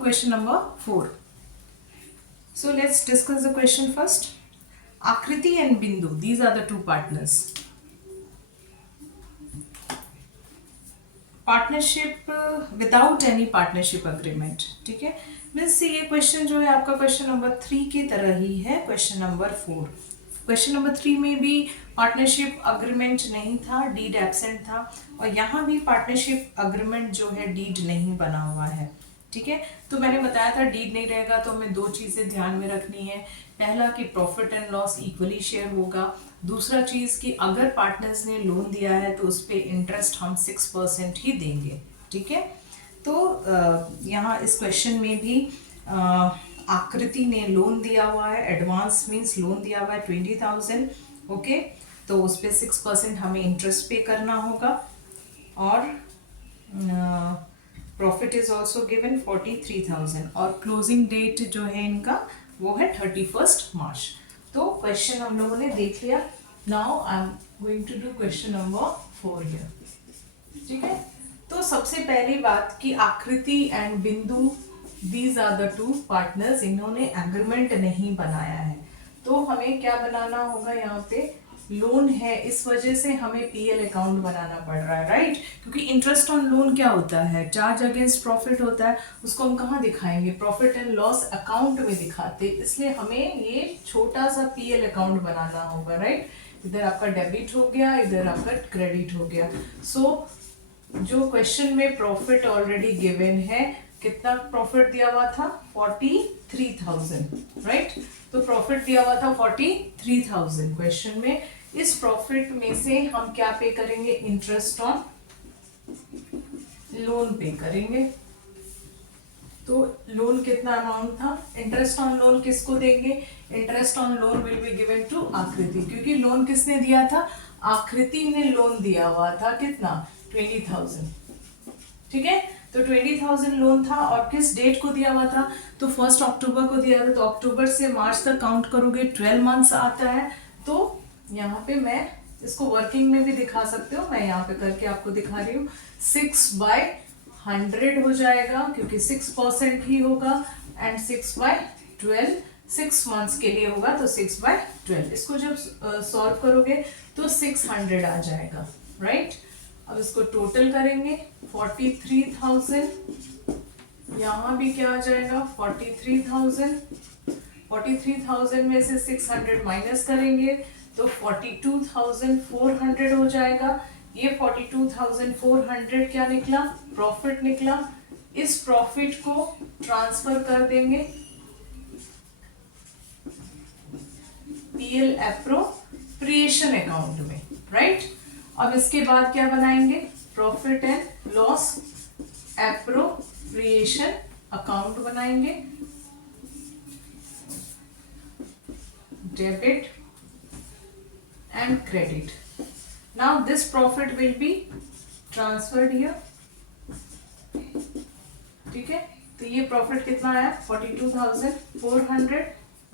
question number 4. So let's discuss the question first. Akriti and Bindu, these are the two partners. Partnership without any partnership agreement, ठीक है। Means ये question जो है आपका question number 3 की तरह ही है क्वेश्चन नंबर 4। क्वेश्चन नंबर 3 में भी पार्टनरशिप अग्रीमेंट नहीं था, डीड एब्सेंट था, और यहाँ भी पार्टनरशिप अग्रीमेंट जो है डीड नहीं बना हुआ है, ठीक है। तो मैंने बताया था डीड नहीं रहेगा तो हमें दो चीजें ध्यान में रखनी है। पहला कि profit and loss equally share होगा। दूसरा चीज कि अगर पार्टनर्स ने लोन दिया है तो उस पर इंटरेस्ट हम 6% ही देंगे, ठीक है। तो यहाँ इस क्वेश्चन में भी आकृति ने लोन दिया हुआ है, एडवांस मीन्स लोन दिया हुआ है 20,000, ओके। तो उस पर 6% हमें इंटरेस्ट पे करना होगा, और प्रॉफिट इज ऑल्सो गिवन 43,000, और क्लोजिंग डेट जो है इनका वो है 31 मार्च। तो क्वेश्चन हम लोगों ने देख लिया। Now I am going to do question number 4 here, ठीक है। तो सबसे पहली बात कि Akriti and Bindu, these are the two partners, इन्होंने एग्रीमेंट नहीं बनाया है। तो हमें क्या बनाना होगा, यहाँ पे लोन है, इस वजह से हमें पीएल अकाउंट बनाना पड़ रहा है, राइट। क्योंकि इंटरेस्ट ऑन लोन क्या होता है, चार्ज अगेंस्ट प्रॉफिट होता है। उसको हम कहाँ दिखाएंगे, प्रॉफिट एंड लॉस अकाउंट में दिखाते, इसलिए हमें ये छोटा सा पीएल अकाउंट बनाना होगा, राइट। इधर आपका डेबिट हो गया, इधर आपका क्रेडिट हो गया। सो जो क्वेश्चन में प्रॉफिट ऑलरेडी गिवन है, कितना प्रॉफिट दिया हुआ था, 43,000, राइट। तो प्रॉफिट दिया हुआ था 43,000 क्वेश्चन में। इस प्रॉफिट में से हम क्या पे करेंगे, इंटरेस्ट ऑन लोन पे करेंगे। तो लोन कितना अमाउंट था, इंटरेस्ट ऑन लोन किसको देंगे, interest on loan will be given to Akriti, क्योंकि लोन किसने दिया था, आकृति ने लोन दिया हुआ था, कितना, 20,000, ठीक है। तो 20,000 लोन था, और किस डेट को दिया हुआ था, तो 1 अक्टूबर को दिया था। तो अक्टूबर से मार्च तक काउंट करोगे, 12 मंथ्स आता है। तो यहाँ पे मैं इसको वर्किंग में भी दिखा सकते हो, मैं यहाँ पे करके आपको दिखा रही हूँ। 6/100 हो जाएगा, क्योंकि 6% ही होगा, एंड 6/12 6 मंथ्स के लिए होगा, तो 6/12। इसको जब सॉल्व करोगे तो 600 आ जाएगा, राइट। अब इसको टोटल करेंगे, 43,000, यहाँ भी क्या आ जाएगा, 43,000। 43,000 में से 600 माइनस करेंगे तो 42,400 हो जाएगा। ये 42,400 क्या निकला, प्रॉफिट निकला। इस प्रॉफिट को ट्रांसफर कर देंगे पीएल एप्रोप्रिएशन अकाउंट में, राइट। अब इसके बाद क्या बनाएंगे, profit and loss appropriation account बनाएंगे, debit and credit. Now this profit will be transferred here, ठीक है। तो ये प्रॉफिट कितना आया, 42,400,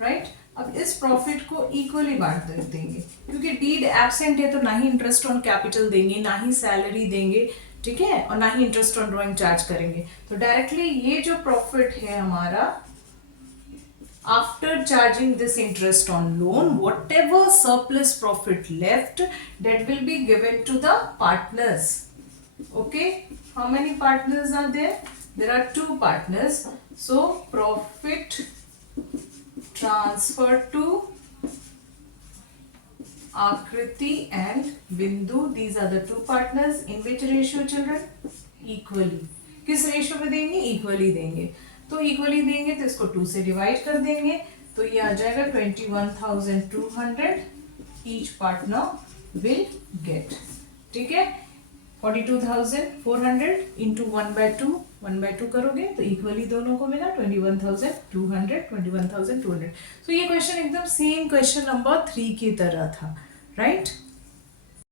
राइट। अब इस प्रॉफिट को इक्वली बांट देंगे, क्योंकि डीड एब्सेंट है तो ना ही इंटरेस्ट ऑन कैपिटल देंगे, ना ही सैलरी देंगे, ठीक है, और ना ही इंटरेस्ट ऑन ड्रॉइंग चार्ज करेंगे। तो डायरेक्टली ये जो प्रॉफिट है हमारा, after charging this interest on loan, whatever surplus profit left, that will be given to the partners, okay. How many partners are there, there are 2 partners. So profit transferred to Akriti and Bindu, these are the 2 partners. In which ratio, children, equally. किस ratio में देंगे, equally देंगे। तो equally देंगे तो इसको 2 से divide कर देंगे, तो ये आ जाएगा 21,200 ईच पार्टनर विल गेट, ठीक है। 42,400 इंटू 1/2 करोगे तो इक्वली दोनों को मिला 21,200। तो ये क्वेश्चन एकदम सेम क्वेश्चन नंबर 3 की तरह था, राइट।